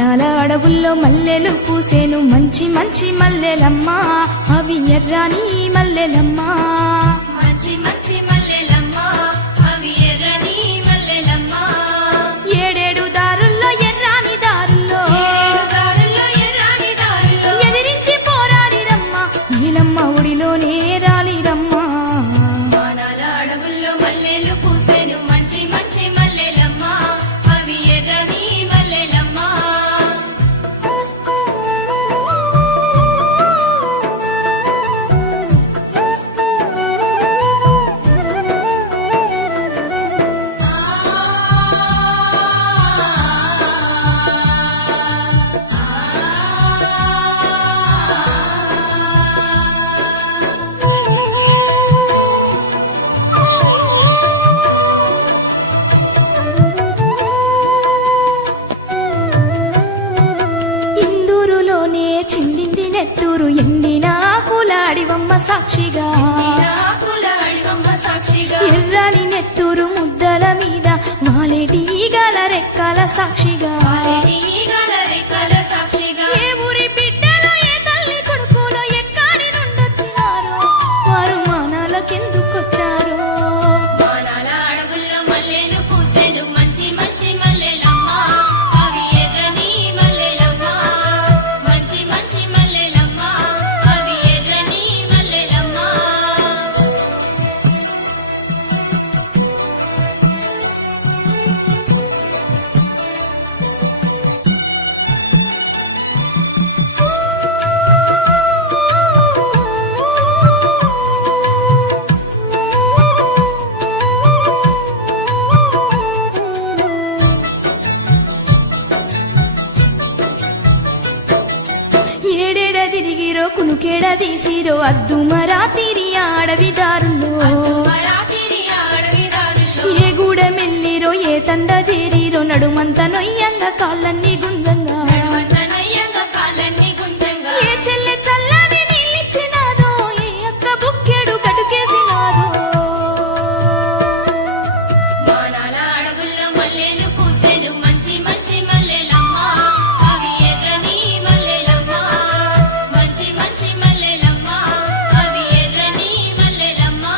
మానాల అడవుల్లో మల్లెలు పూసేను మంచి మంచి మల్లెలమ్మా, అవి ఎర్రాని మల్లెలమ్మా. మంచి మంచి మల్లెలమ్మా, అవి ఎర్రని మల్లెలమ్మా. ఏడేడు దారుల్లో ఎర్రాని దారుల్లో, ఏడు దారుల్లో ఎర్రాని దారుల్లో ఎదిరించి పోరాడిరమ్మా, నీలమ్మ ఒడిలోనే రాలిరమ్మా. మానాల అడవుల్లో మల్లెలు పూసేను మంచి మంచి మల్లెలమ్మా, అవి ఎర్రని మల్లెలమ్మా. ఇందూరులోనే చిందింది నెత్తూరు ఎండిన ఆకులాడివమ్మ సాక్షిగా, ఆకుల అడివమ్మ సాక్షిగా ఎర్రని నెత్తూరు ముద్దల మీద వాలేటి ఈగల రెక్కల సాక్షిగా. ఈగల రెక్కల సాక్షిగా ఏ ఊరి బిడ్డలో ఏ తల్లి కొడుకులో ఎక్కడి నుండొచ్చినారో వారు మానాలకెందుకొచ్చారో. మానాల అడవుల్లో మల్లెలు పూసేను మంచి మంచి మల్లెలమ్మా, అవి ఎర్రని మల్లెలమ్మా. మంచి మంచి మల్లెలమ్మా, అవి ఎర్రని మల్లెలమ్మా. ఏడేడ తిరిగిరో కునుకేడ తీసిరో అద్దు మరాతిరి అడవి దారుల్లో, మరాఠీరి అడవి దారుల్లో ఏ గూడెమెల్లిరో ఏ తండ చేరిరో నడుమంత నొయ్యంగ కాళ్ళన్నీ గుంజంగా. నడువంతనయ్యంగా కాళ్ళన్నీ గుంజంగా ఏ చెల్లె చల్లని నీళ్ళిచ్చినాదో ఏ అక్క బుక్కెడు గటుకేసినాదో. మానాల అడవుల్లో మల్లెలు పూసేను మంచి మంచి మల్లెలమ్మా, అవి ఎర్రని మల్లెలమ్మా. మంచి మంచి మల్లెలమ్మా, అవి ఎర్రని మల్లెలమ్మా.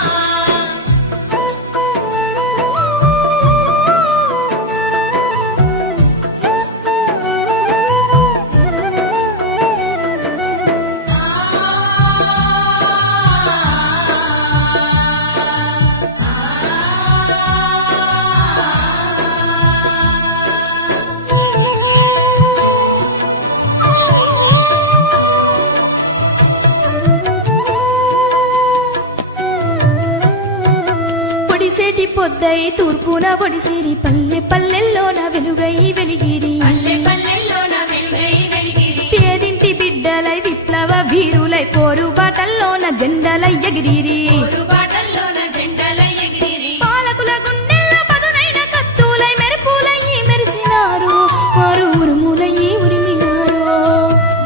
పొడిసేటి పొద్దై తూర్పున పొడిసిరి పల్లె పల్లెల్లోన వెలుగై వెలిగిరి. పల్లె పల్లెల్లోన వెలుగై వెలిగిరి పేదింటి బిడ్డలై విప్లవ వీరులై పోరు బాటల్లోన జెండలై ఎగిరిరి. పోరుబాటల్లోన జెండలై ఎగిరిరి. పాలకుల గుండెల్లో పదునైన కత్తులై మెరుపులై మెరిసినారు, వారు ఉరుములై ఉరిమినారు.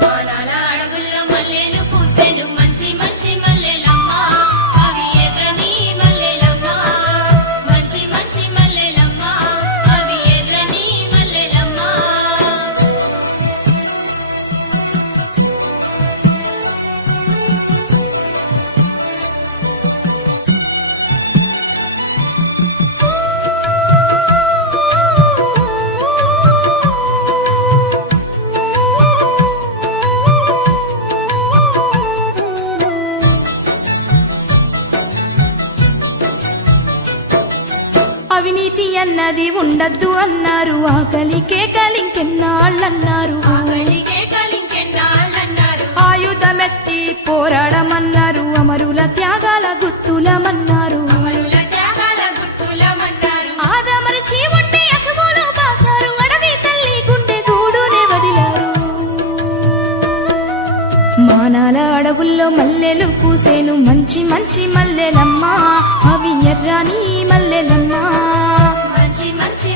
మానాల అడవుల్లో మల్లెలు పూసేను మంచి మంచి మల్లెలమ్మా, అవి ఎర్రని మల్లెలమ్మా. మంచి మంచి మల్లెలమ్మా, అవి ఎర్రని మల్లెలమ్మా. అవినీతి అన్నది ఉండద్దు అన్నారు, ఆకలికే కలింకెన్నాళ్ళన్నారు. ఆకలికే కలింకెన్నాళ్ళన్నారు. ఆయుధమెత్తి పోరాడమన్నారు, అమరుల త్యాగాల గుర్తులమన్నారు. అమరుల త్యాగాల గుర్తులమన్నారు. ఆదమరిచి ఉండి అసువులు బాసారు, అడవి తల్లి గుండె గూడునే వదిలారు. మానాల అడవుల్లో మల్లెలు పూసేను మంచి మంచి మల్లెలమ్మా, అవి ఎర్రాని మల్లెలమ్మా. మంచి మంచి